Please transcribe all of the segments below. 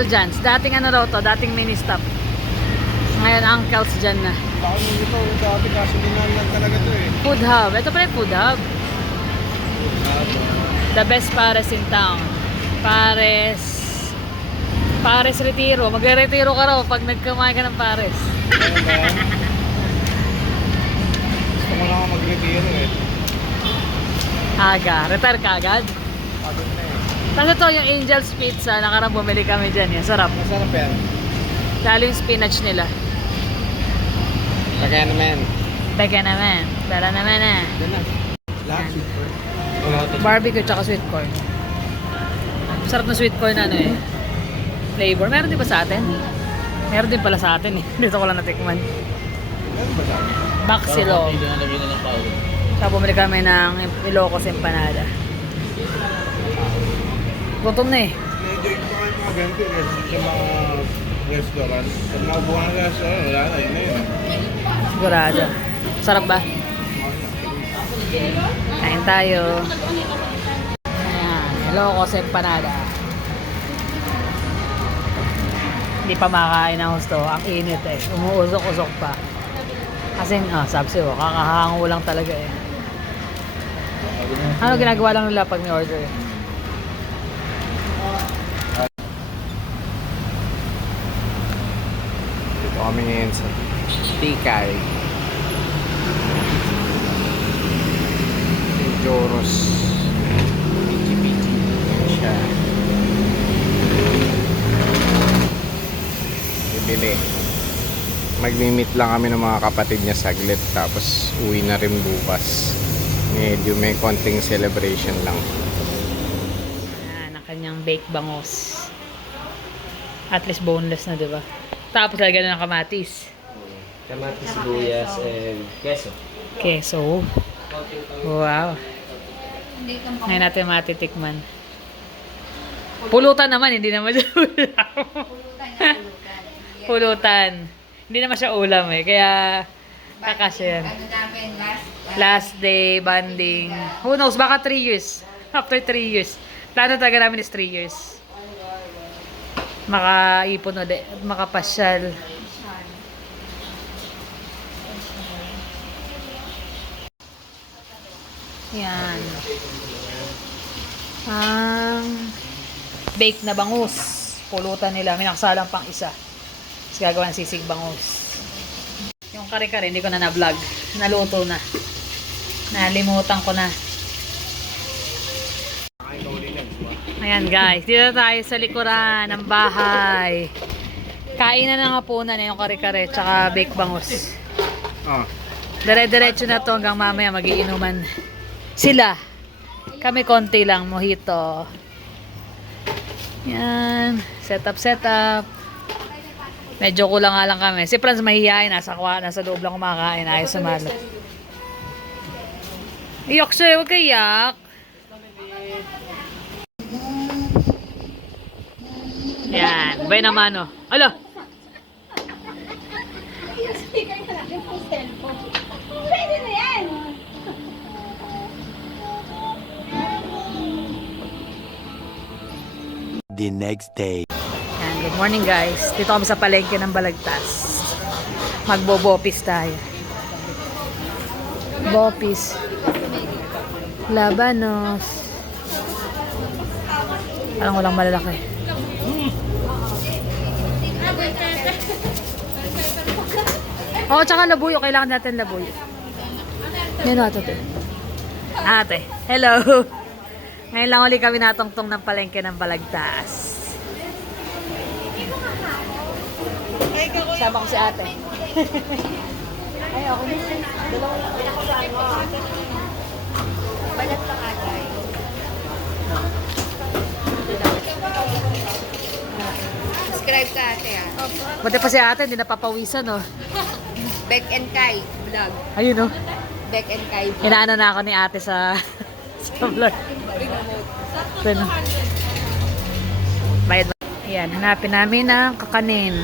Uncle John's. Dating ano raw to, dating mini stop. Ngayon, Uncle's dyan na. Baka nung ito, dati kasulinan lang talaga to eh. Food hub. Ito pala yung food hub. The best pares in town. Pares. Pares Retiro. Magre-retiro ka raw pag nagkumain ka ng pares. Gusto ko lang mag-retiro eh. Aga. Retire ka agad? Pagod na eh. Kasi ito yung Angel's Pizza. Nakarang bumili kami dyan. Yan. Sarap. Masarap yan. Lalo yung spinach nila. Kaya naman. Teka naman. Tara naman na. Yan na. Lahat sweet corn. Barbecue tsaka sweet corn. Sarap na sweet corn ano eh. Flavor. Meron din ba sa atin? Meron din pala sa atin eh. Dito ko lang natikman. Meron ba dami? Baxilo. Tapos bumili kami ng Ilocos Empanada. Gutom na eh. Na-enjoy ko kayo mga ganito eh. Sa mga restaurant. Pag naubuhan ng restaurant, wala na. Yun na yun. Sigurado. Sarap ba? Kain tayo. Ayan. Ilocos Empanada. Hindi pa makakain ng gusto. Ang init eh. Umuusok-usok pa. Kasi sabi siya, kakahango lang talaga eh. Ano ginagawa lang nila pag may order? Dito kami ngayon sa Tikay. Joros. Pichi-pichi. Siya. Bibili. Magmi-meet lang kami ng mga kapatid niya saglit. Tapos uwi na rin bukas. Medyo may konting celebration lang. Ayan, ang kanyang baked bangus. At least boneless na, diba? Tapos lagyan na ng kamatis. Kamatis, sibuyas, and queso. Keso. Wow. Ngayon natin matitikman. Pulutan naman, hindi naman siya ulam. Pulutan. Hindi naman siya ulam eh. Kaya kakasya yan. Last day, banding. Who knows, baka 3 years. After 3 years. Plano talaga namin is 3 years. Makaipon ulit. Makapasyal. Yan. Ang baked na bangus. Pulutan nila. Minaksalang pang isa. Tapos gagawa ng sisig bangus. Yung kare-kare, hindi ko na na-vlog. Naluto na. Nalimutan ko na. Ayan guys, dito tayo sa likuran ng bahay. Kainan na nga po na yung kare-kare tsaka baked bangus. Dire-diretso na to hanggang mamaya magiinuman sila. Kami konti lang, mojito. Yan, setup. Medyo kulang nga lang kami. Si Franz mahihayin, nasa loob lang kumakain, ayos sumalo. Iyok siya, huwag kayak. Yan, bay naman o. Alo! Pwede na yan! The next day. Yan, good morning guys. Dito kami sa palengke ng Balagtas. Magbo-bopis tayo. Bopis. Labanos. Parang walang malalaki. Oo, tsaka labuyo. Kailangan natin labuyo. Yan o, ate. Ate, hello. Ngayon lang ulit kami natungtong ng palengke ng Balagtas. Sama ko si ate. Ay, ako din. Dalawa lang. Balat pa ate. Subscribe ka ate ah. Buti pa si ate, hindi napapawisan, no? Beck and Kai vlog. Ayun, no? Beck and Kai vlog. Inaano na ako ni ate sa vlog. Ano? Bayad ba? Ayan, hanapin namin ang kakanin.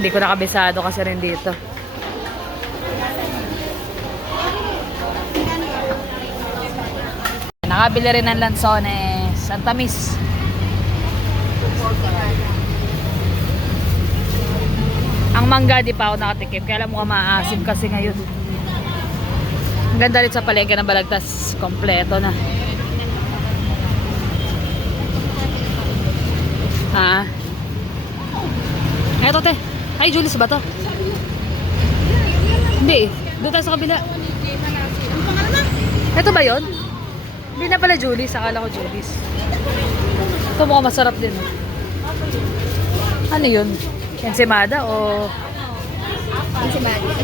Hindi ko nakabisado kasi rin dito. Nakabili rin ng lansones. Ang tamis. Ang mangga, di pa ako nakatikim. Kaya alam mo ka maasim kasi ngayon. Ang ganda rin sa palengke ng Balagtas. Kompleto na. Ha? Eto te. Ay, Julius ba to? Hindi. Doon tayo sa kabila. Eto ba yun? Hindi na pala Julius. Akala ko Julius. Ito mukhang masarap din. Ano yun? Ensimada o...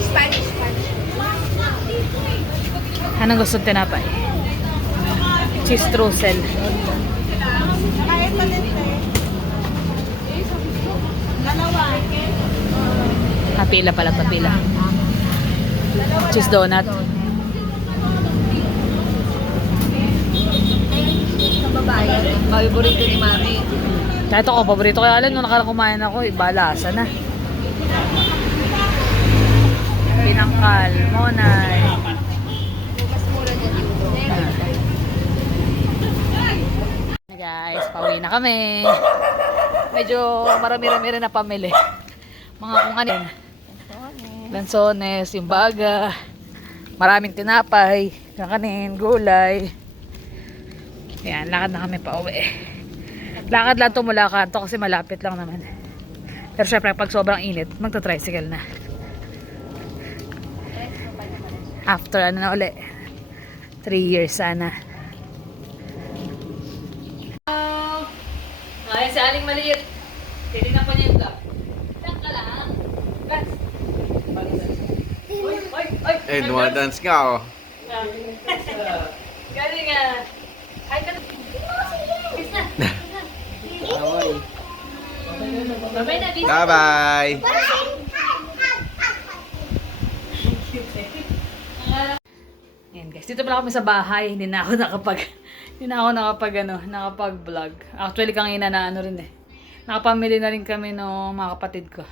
Spanish. Anong gusto tinapay? Cheese streusel. Tapila pala, tapila. Cheese donut. Sa babayan. Paborito ni Mami. Kahit ako, paborito ko. Alam, nung nakarang kumain ako, ibalasa na. Pinangkal, monay. Mas mura na dito. Guys, pauwi na kami. Medyo marami-rami rin na pamili. Mga kung ano yun. Lansones, yung baga. Maraming tinapay, kakanin, gulay. Ayan, lakad na kami pauwi. Lakad lang ito mula kanto kasi malapit lang naman. Pero syempre pag sobrang init, magta-tricycle na. After ano na uli, 3 years sana. Ay, si Aling maliit. Titignan ko niya yung vlog. Diyan ka lang. Dance. Oy. Eh, dumadance ka oh. Galing nga. Ay, ka na. Kiss na. Babay na, bis. Bye-bye! Ayan guys, dito pala kami sa bahay. Hindi na ako nakapag-vlog. Actually, kanina na ano rin eh. Nakapamili na rin kami no mga kapatid ko.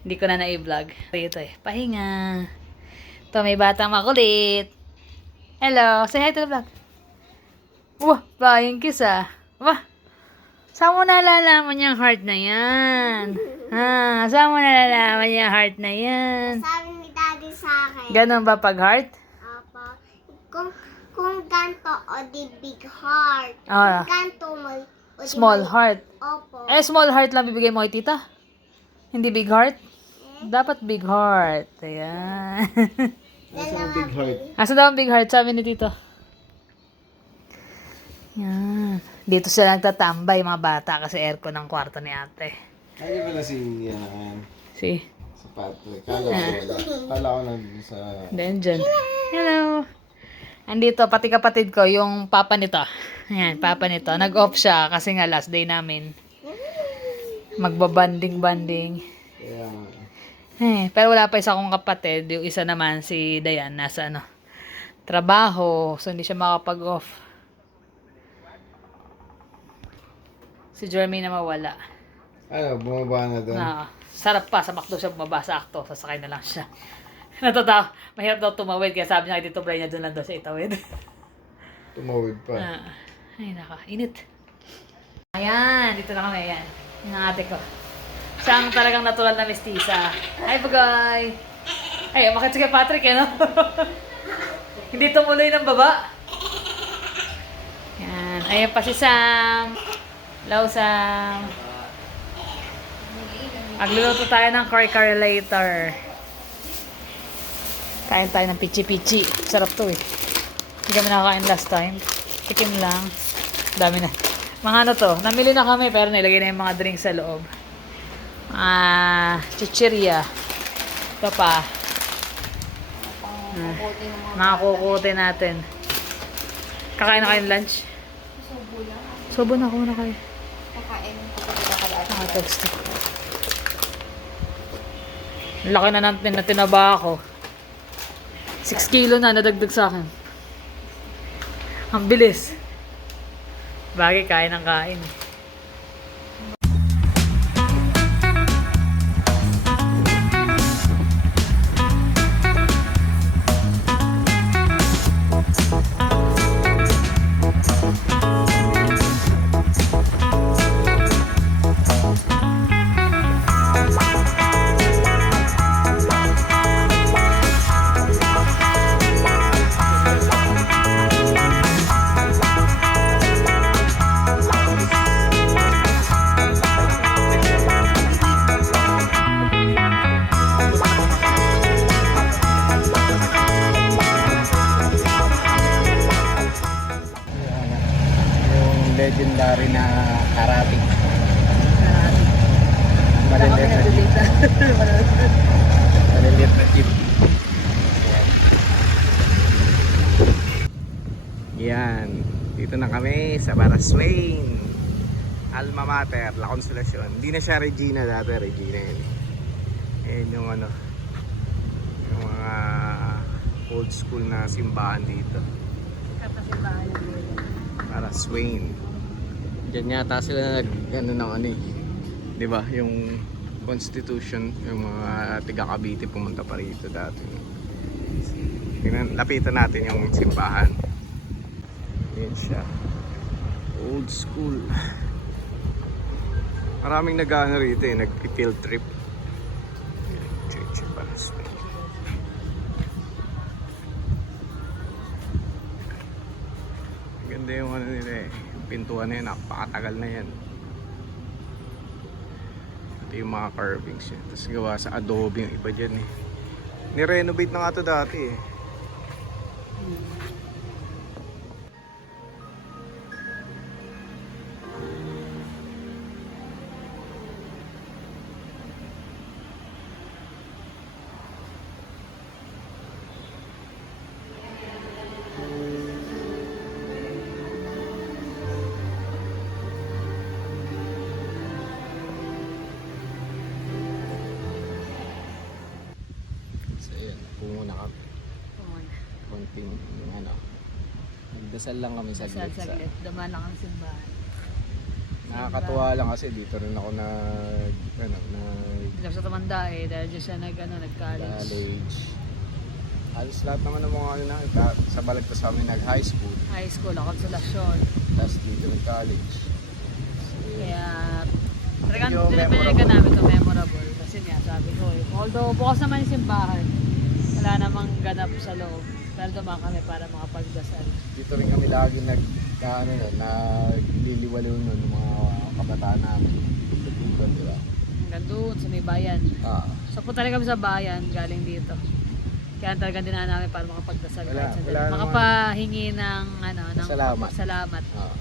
Hindi ko na na-i-vlog. Ito eh, pahinga. Ito, may batang makulit. Hello, say hi to the vlog. Wah, flying kiss ah. Wah, saan mo nalalaman yung heart na yan? Ha, saan mo nalalaman yung heart na yan? Sabi ni Daddy sa akin, Ganon ba pag heart? kung ganto o di big heart. Ah, Ganto mo o di small heart. Opo. Eh, small heart lang bibigay mo kay tita? Hindi big heart? Dapat big heart. Ayan. Dalawa big heart. Asa daw ang big heart, sabi ni tito? Yan. Dito sila nagtatambay mga bata kasi aircon ang kwarto ni ate. Ay, pala si yan. See? Sa Patrick. Kala ko nandun sa... Then dyan. Hello. Andito, pati kapatid ko, yung papa nito. Ayan, papa nito. Nag-off siya kasi nga last day namin. Magbabanding-banding. Kaya... Eh, pero wala pa isa kong kapatid. Yung isa naman, si Dayan, nasa ano, trabaho. So, hindi siya makapag-off. Si Jeremy na mawala. Ano, bumaba na doon? Sarap pa. Sa McDo siya bumaba sa akto. Sasakay na lang siya. Natatawa. Mahirap daw tumawid. Kaya sabi niya kay Tito Brian niya doon lang daw siya itawid. Tumawid pa. Ay, naka. Init. Ayan. Dito na kami. Ayan. Yung ate ko. Siya ang talagang natural na mestiza. Hi, Bagay. Ay, umakit si kay Patrick, eh, no? Hindi tumuloy ng baba. Yan. Ayan pa si Sam. Hello, Sam. Magluluto tayo ng curry later. Kain tayo ng pichi-pichi. Sarap to eh. Hindi kami nakakain last time. Tikim lang. Dami na. Mga ano to. Namili na kami pero nilagay na yung mga drinks sa loob. Chichirya. Ito pa. Mga kukutin natin. Kakain na kayo ng lunch? Sobo na. Kuha na kayo. Kakain ko pa Text. Laki na natin na tinaba ako. 6 kilo na nadagdag sa akin. Ang bilis. Bagay, kain ng kain. sa Baraswain. Alma Mater, La Consolacion. Hindi na siya Regina dati, Regina yun. Ayan yung ano, yung mga old school na simbahan dito. Kapasimbahan dito. Baraswain. Diyan yata sila nag, ano ng ano eh. Di ba? Yung Constitution, yung mga tiga Cavite pumunta pa rito dati. Tingnan, lapitan natin yung simbahan. Yan siya. Old school. Maraming nag-ano rito eh, nag-field trip. Church Baraswain. Ganda yung ano nila eh. Yung pintuan na yun, napakatagal na yan. Ito yung mga carvings yun. Tapos gawa sa adobe yung iba dyan eh. Nirenovate na nga ito dati eh. So yun, pumuna kami. Pumunta. Konting ano. Nagdasal lang kami sa Sa saglit. Dumaan lang ang simbahan. Nakakatuwa lang kasi dito rin ako nag ano, Hindi ako sa tumanda eh. Dahil dyan siya nag-college. college. Halos lahat naman ng mga ano na sa Balagtas kami nag-high school. High school, ako Consolacion. Tapos dito nag-college. So, Kaya talagang Medyo pinapiligan namin ito memorable. Kasi niya sabi ko eh. Although bukas naman yung simbahan, wala namang ganap sa loob. Pero dumaan kami para makapagdasal. dito rin kami lagi ano, nagliliwaliw nun ng mga kabataan namin. Dito, di ba? Hanggang doon sa may bayan. Ah, So punta rin kami sa bayan galing dito. Kaya talagang dinaan namin para makapagdasal. Wala- kahit sandali. wala naman. Makapahingi ng ng Salamat. salamat. ah.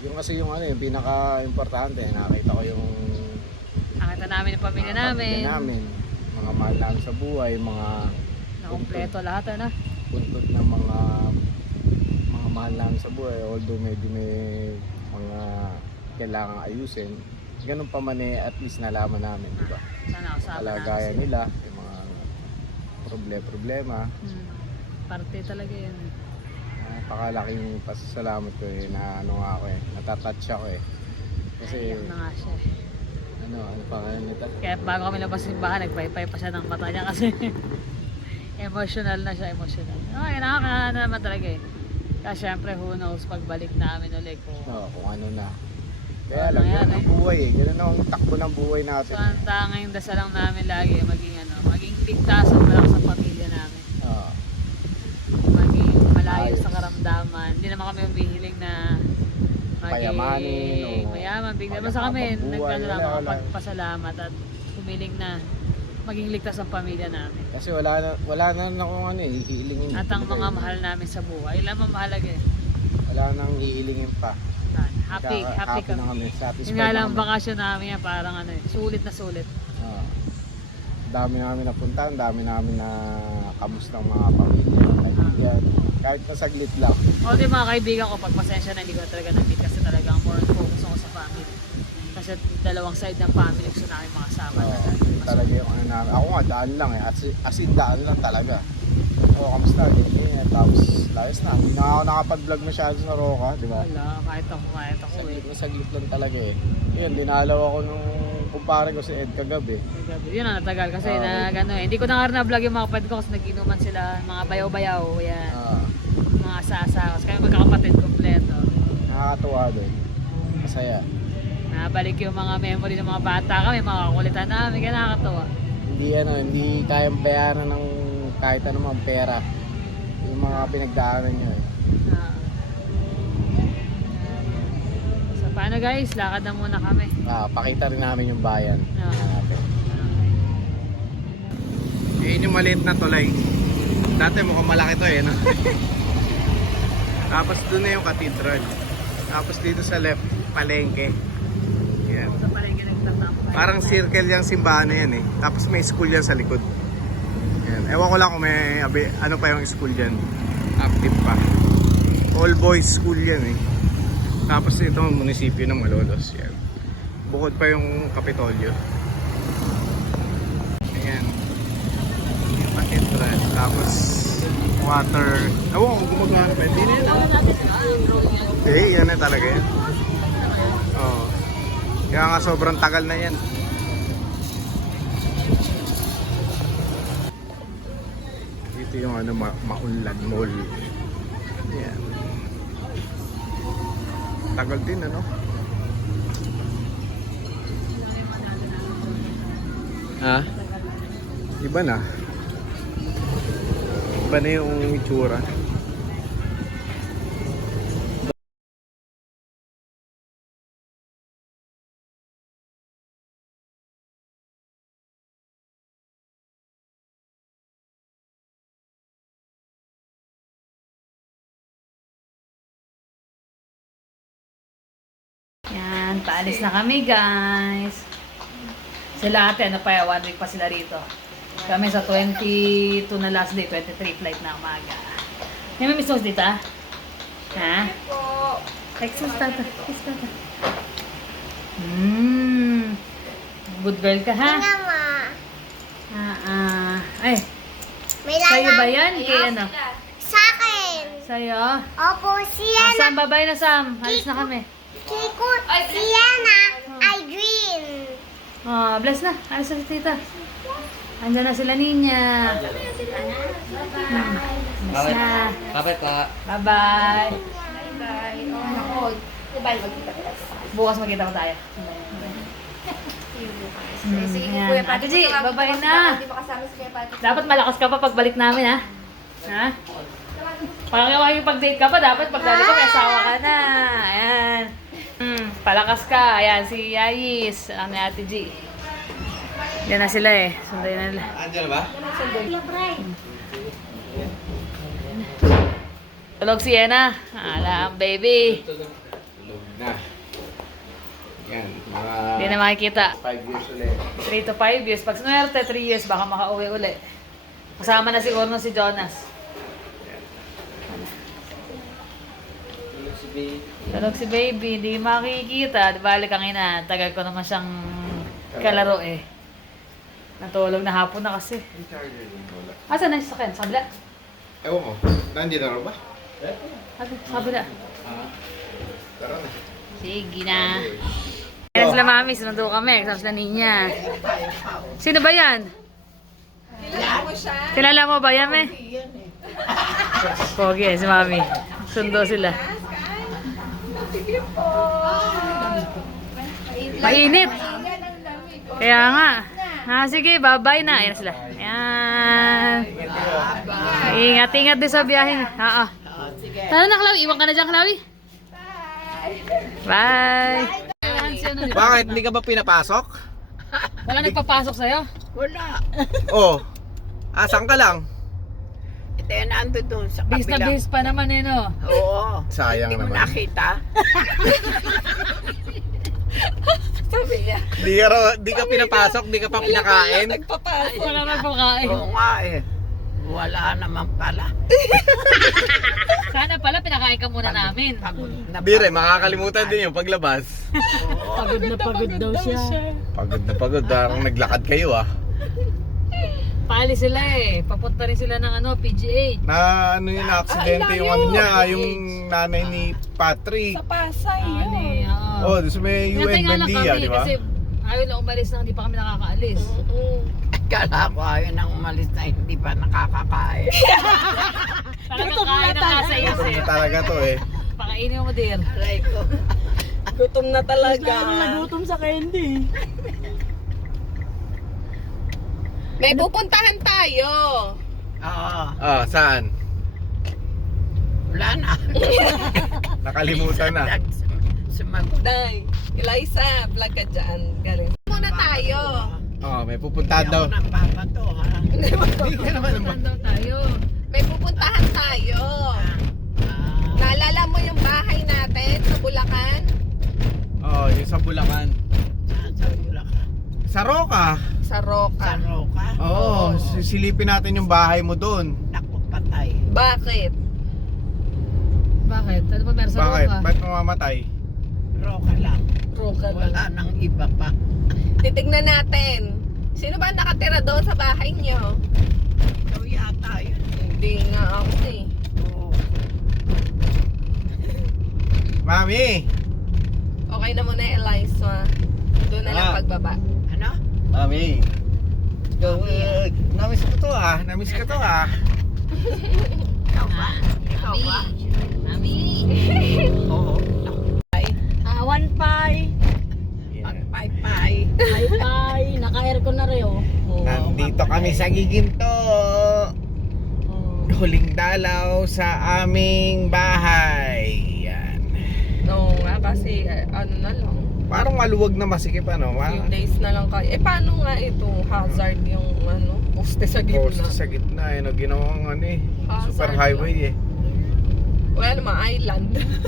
Yung kasi yung ano, yung pinaka-importante, nakita ko yung Nakita namin yung pamilya mga namin. namin, mga mahal namin sa buhay, mga Nakompleto lahat na. puntod ng mga mahal namin sa buhay, although medyo may mga kailangang ayusin, ganun pa man eh, at least nalaman namin, di ba? Sana kasama Kalagayan namin. nila, yung mga problema. Parte talaga yun. Napakalaking pasasalamat ko eh, na ano nga ako eh, natatouch ako eh. Kasi Naiyak na nga siya. ano pa nga nito? Kaya bago kami labas ng bahay, nagpaypay pa siya ng mata niya kasi emotional na siya, emotional. Okay, nakakaano naman talaga eh. Kaya syempre, who knows, pagbalik namin ulit ko. Oo, kung ano na. Kaya Ano lang, yan ganun ang buhay eh. Ganun ang takbo ng buhay natin. So, ang tanging dasal lang namin lagi, maging ligtas at malakas sa pamilya namin. Oo. Maging malayo Ayos. sa karamdaman. Hindi naman kami umihiling na Payamanin o mayaman. Bigla basta kami, mayabang buhay. nagkano lang Wala, wala. makapagpasalamat at humiling na maging ligtas ang pamilya namin. Kasi wala na akong ano eh, hihilingin. At ang Kumbaga, mga mahal namin sa buhay, ilan ang mahalaga eh. Wala nang hihilingin pa. Happy Happy kami. na kami. Satisfied Yung nga na lang, kami. bakasyon namin yan, parang ano eh, sulit na sulit. Oo. Dami namin napunta, dami namin na kamusta ang mga pamilya, kaibigan. Kahit na saglit lang. O di mga kaibigan ko, pagpasensya na hindi ko talaga nabit kasi talagang more on focus ako sa family. Kasi dalawang side ng family gusto namin makasama. Oo, yun talaga yung ano namin. Ako nga, daan lang eh. As in, daan lang talaga. Oo, kamusta? Ganyan. Tapos, layos na. Hindi na ako nakapag-vlog masyado sa Roca, di ba? Wala, kahit ako Saglit lang talaga eh. Yun, dinalaw ako nung kumpare ko si Ed kagabi. Yun ang natagal kasi Ah, na gano'n eh. Hindi ko na nga rin na-vlog yung mga kapatid ko kasi nag-inuman sila, mga bayaw-bayaw, yan. Mga sasa. Kasi kami magkakapatid kompleto. Nakakatuwa doon. Masaya. Nabalik yung mga memory ng mga bata kami, mga kakulitan namin, kaya nakakatawa. Hindi kayang bayaran ng kahit anumang pera. Yung mga pinagdaanan nyo eh. Ah. So paano guys, lakad na muna kami. Pakita rin namin yung bayan. Okay. Yun yung maliit na tulay. Dati mukhang malaki to eh, no? Tapos doon na yung cathedral. Tapos dito sa left, palengke. Yan. Sa palengke nagtatapos. Parang circle yung simbahan na yan eh. Tapos may school yan sa likod. Yan. Ewan ko lang kung may ano pa yung school dyan. Active pa. All boys school yan eh. Tapos ito ang munisipyo ng Malolos. Yan. Bukod pa yung Kapitolyo. Ayan. Yung entrance. Tapos water. Ewan kung gumagana pa. Hindi na yun. Yan na talaga yan. Oo. Kaya nga sobrang tagal na yan. Dito yung ano, Maunlad Mall. Yan. Tagal din ano. Ha? Iba na. Iba na yung itsura. Yan, paalis na kami guys. Sila ate, ano pa, 1 week pa sila rito. Kami sa 22 na last day, 23 flight na umaga. May miss mo dito ah? Ha? Texas tata. Texas tata. Good girl ka ha? Nga ma. Ay, May sa'yo ba lalang. yan? Kaya ano? Sa akin. Sa'yo? Opo, siya na. Sam, babay na Sam. Alis na kami. Kiko, siya na. Ay green. Oh, bless na. Alis na si tita. Andyan na sila ninya. Bless na. Kapit pa. Bye-bye. Bye. Oh, nako. Bye. Magkita kita. Bukas magkita ko tayo. Sige, yan. Kuya Ate Patrick. G, babay na. Hindi makasama si Kuya Patrick. Dapat malakas ka pa pagbalik namin, ha? Ha? Pag pag-date ka pa, dapat pagdali ko, may asawa ka na. Ayan. Palakas ka. Ayan, si Yayis. Ang ni Ate G. Yan na sila eh. Sunday na nila. Andiyan ba? Tulog si Ena. Ala, ang baby. Tulog na. Yan, mga Hindi na makikita. 5 years ulit. 3 to 5 years. Pag sunwerte, 3 years, baka makauwi uli. Kasama na siguro si Jonas. Tulog si baby, hindi makikita. Di balik ang ina. Tagal ko naman siyang kalaro eh. Natulog na hapon na kasi. Asa na yung sakyan? Sa kabila? Ewan ko, nandiyan na rin ba? Sa kabila. Tara na. Sige na. Kaya sila mami, sinundo kami. Kasama sila ninya. Sino ba yan? Kilala mo ba yan, me? Pogi, si mami. Sundo sila. Mainit. Kaya nga. Sige, bye-bye na. Ayan sila. Ayan. Ingat-ingat din sa biyahe. Oo. Tara na, Chloe. Iwan ka na dyan, Chloe. Bye. Bakit? Hindi ka ba pinapasok? Wala nagpapasok sa'yo? Oh. Asan ka lang? Ito yun, nando doon sa Bis na kabilang. bis pa naman eh, no? Oo. Sayang Hindi mo naman. nakita. Sabi niya. Di ka pinapasok, di ka pa pinakain. Nagpapasok. Wala nagpakain. Oo nga eh. Wala naman pala. Sana pala pinakain ka muna namin. Pagod na Bire, makakalimutan din yung paglabas. Pagod na pagod daw siya. Pagod na pagod, parang naglakad kayo ah. Paali sila eh. Papunta rin sila ng PGH. Na ano yung aksidente yung ano niya, yung nanay ni Patrick. Pasay Ani, oo. Oh, doon sa may UN Hinantay nga lang Bendia, kami di ba? kasi ayaw lang umalis na hindi pa kami nakakaalis. Kala ko ayaw nang umalis na hindi pa nakakakain. Parang nakain na nasa isip. Talaga to eh. Pakainin mo, dear. Aray ko. Gutom na talaga. Nagutom sa candy. May pupuntahan tayo. Oo. Ah, saan? Wala na. Nakalimutan na. Sumagot. Day, Eliza, vlog ka dyan. Galing. Muna tayo. Oh, may pupuntahan daw. Ayaw ng babato ha. Hindi ka naman Saan daw tayo? May pupuntahan tayo. Naalala mo yung bahay natin sa Bulacan? Oh, yung sa Bulacan. Sa Bulacan. Sa Roca. Sa Roca. Sa Roca. Oo, sisilipin natin yung bahay mo doon. Naku, patay. Bakit? Bakit? Ano ba meron sa Bakit? Roca? Ba't mamamatay? Roka lang. Roka Wala nang iba pa. Titignan natin. Sino ba nakatira doon sa bahay niyo? Ikaw yata yun. Hindi nga ako eh. Oo. Mami! Okay na muna Eliza. Doon na lang Ah. pagbaba. Ano? Mami! Namiss ko to ah. Namiss ko to ah. Ikaw ba? Ikaw ba? Oo. One pie. Pagpay-pay. Ay, pie. Naka-aircon na rin, oh. Nandito kami sa Giginto. Huling dalaw sa aming bahay. Yan. Oo nga kasi ano na lang. Parang maluwag na masikip ano. Few days na lang kayo. Paano nga ito? Hazard yung poste sa gitna. Post sa gitna eh. Ginawang ano eh. Hazard Super highway eh. Wala naman, island.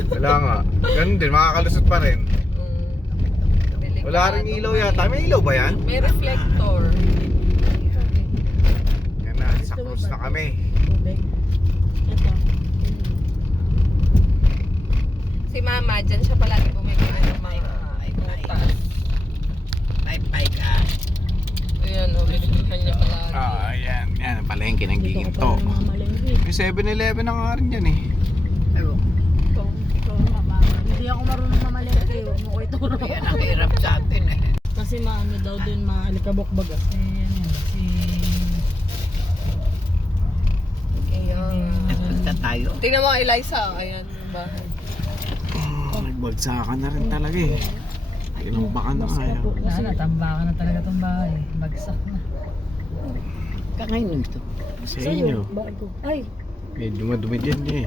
Wala nga. Ganun din. Makakalusot pa rin. Delikado. Wala rin ilaw yata. May ilaw ba yan? May reflector. Yan na. Sa cruise na kami. Tubig. Ito. Si Mama, dyan siya palagi bumibili ng mga butas. Pay-pay ka. Ayan, binibigyan niya palagi. Yan. Yan. Ang palengke ng Giginto. Ito mga malengke. May 7-Eleven na nga rin dyan eh. Ewan. Ito, mama. Hindi ako marunong mamalengke. Huwag mo ko ituro. Yan ang hirap sa atin eh. Kasi maano daw din, maalikabok baga. Ayan. Punta tayo. Tingnan mo, Eliza. Ayan, yung bahay. Nagbagsakan na rin talaga eh. Tinambakan na kaya. Wala, tambakan na talaga itong bahay. Bagsak na. Kakainin to. Sa inyo. Bago. Ay, Medyo madumi din eh.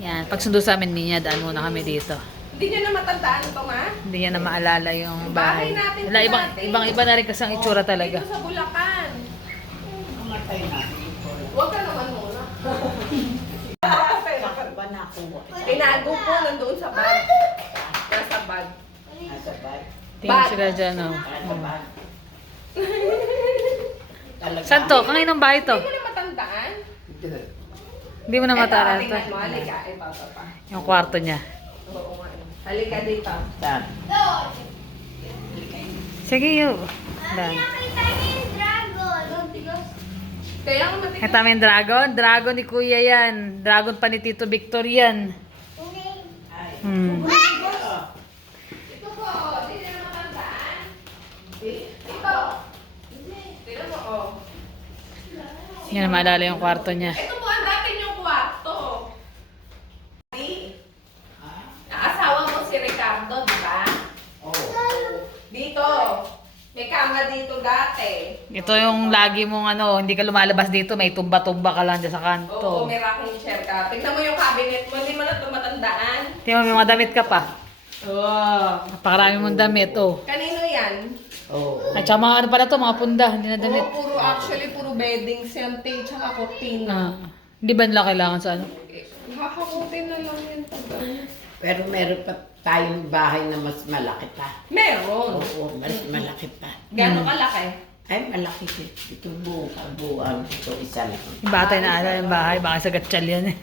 Yan, pag sundo sa amin niya, daan muna kami dito. Hindi niyo na matandaan ito, Ma? Hindi niya na maalala yung Bahay bahay. natin Wala, dati. ibang-iba na rin kasi ang itsura talaga. Dito sa Bulacan. Kamatay na. Huwag ka naman muna. Ba nakuha? Tinago po nandoon sa bag. Nasa bag. Nasa bag. Tingin sila dyan, oh. Nasa bag. Talaga. Saan to? Kanginong bahay to? Hindi mo na matandaan. Hindi mo na mataalala to. Tingnan mo, halika. Ito pa. Yung kwarto niya. Oo nga. Halika dito. Saan? Sige, yun. Dan. Nakita niyo yung dragon. Kaya nga matigas. Kita mo yung dragon? Dragon ni Kuya yan. Dragon pa ni Tito Victor yan. Hmm. Ito po. Hindi na matandaan. Ito. Tingnan mo, oh. Yan na maalala yung kwarto niya. Ito po ang dati niyong kwarto. Asawa mo si Ricardo, di ba? Dito. May kama dito dati. Ito yung lagi mong hindi ka lumalabas dito. May tumba-tumba ka lang dyan sa Oo, kanto. may rocking chair ka. Tignan mo yung cabinet mo. Hindi mo na ito matandaan. Tingnan mo, may mga damit ka pa. Oo. Napakarami mong damit, oh. Kanino yan? Oo. At saka mga ano pala to, mga punda, hindi na damit. Oo, puro beddings yan, tape, tsaka cortina. Hindi ba nila kailangan sa ano? Hahakutin na lang yan. Pero meron pa tayong bahay na mas malaki pa. Meron. Oo, mas malaki pa. Gano'ng kalaki? Ay, malaki ito. Ito buong kabuuan. Ito isa lang. Yung batay na ala yung bahay, baka sa gatsyal yan eh.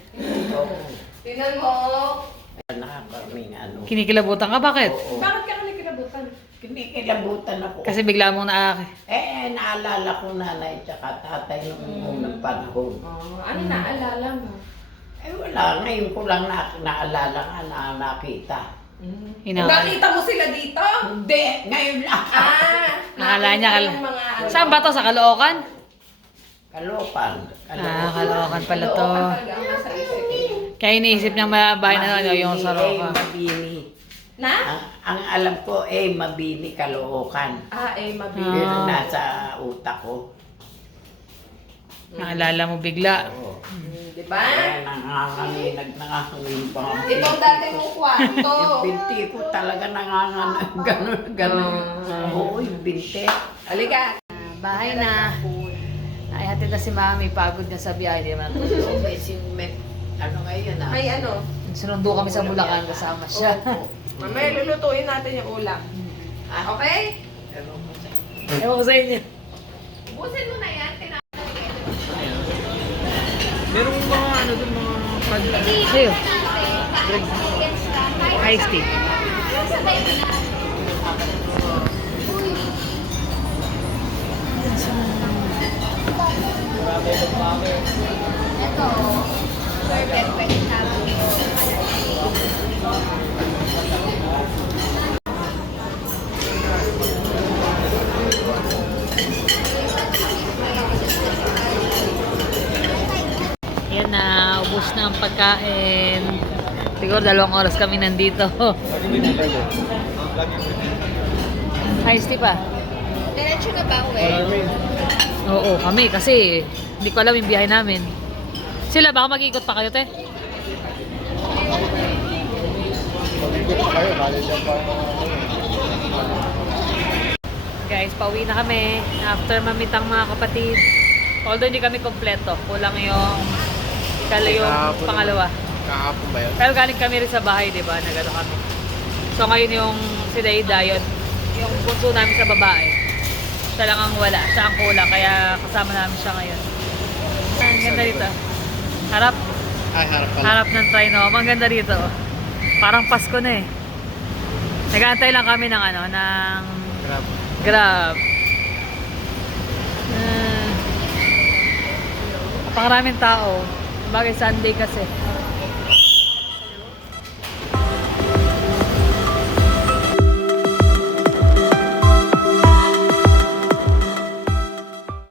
Oo. Tingnan mo. Nakakaming ano. Kinikilabutan ka, bakit? Oo. Bakit ka kinikilabutan? Kinikilabutan ako. Kasi bigla mong naaki. Naalala ko nanay tsaka tatay nung unang panahon. Ano naalala mo? Wala. Ngayon ko lang naalala nga na nakita. Nakita mo sila dito? Hindi. Ngayon lang. Nakala niya, nakita yung mga ano. Saan ba to? Sa Caloocan? Kalopan. Caloocan pala to. Caloocan talaga ang nasa isip ko. Kaya iniisip niyang bahay na yung sa Roca. Mabini. Na? Ang alam ko Mabini, Caloocan. Mabili. Pero nasa utak ko. Naalala mo bigla. Oo. Diba? Kaya nangangangin pa ako. Ito ang dati mong kwarto. Yung binti ko talaga gano'n. Oo, yung binti. Halika. Bahay na. Ay, hatid na si Mami. Pagod na sa biyahe. Di naman. Ano ngayon ah? May ano? Sinundo kami sa Bulacan kasama siya. Mamaya lulutuin natin yung ulam. Okay? Ewan ko sa inyo. Ubusin mo na yan. Merong mga ano dun, mga pad. Sa'yo. Chicken style. Iced tea. Yan na, ubos na ang pagkain. Siguro 2 oras kami nandito. Iced tea pa. Diretso na ba, uwi? Oo, kami kasi hindi ko alam yung biyahe namin. Sila, baka mag-ikot pa kayo, te? Guys, pauwi na kami after mamit ang mga kapatid. Although hindi kami kompleto, kulang yung pangalawa. Kahapon ba yun? Pero galing kami rin sa bahay, di ba? Nagano kami. So ngayon yung si Daida, yung bunso namin sa babae. Siya lang ang wala, siya ang kulang, kaya kasama namin siya ngayon. Ang ganda dito. Harap. Ay, harap pala. Harap ng Trinoma. Ang ganda dito. Parang Pasko na eh. Nag-aantay lang kami ng ng Grab. Grab. Napakaraming tao. Bagay Sunday kasi.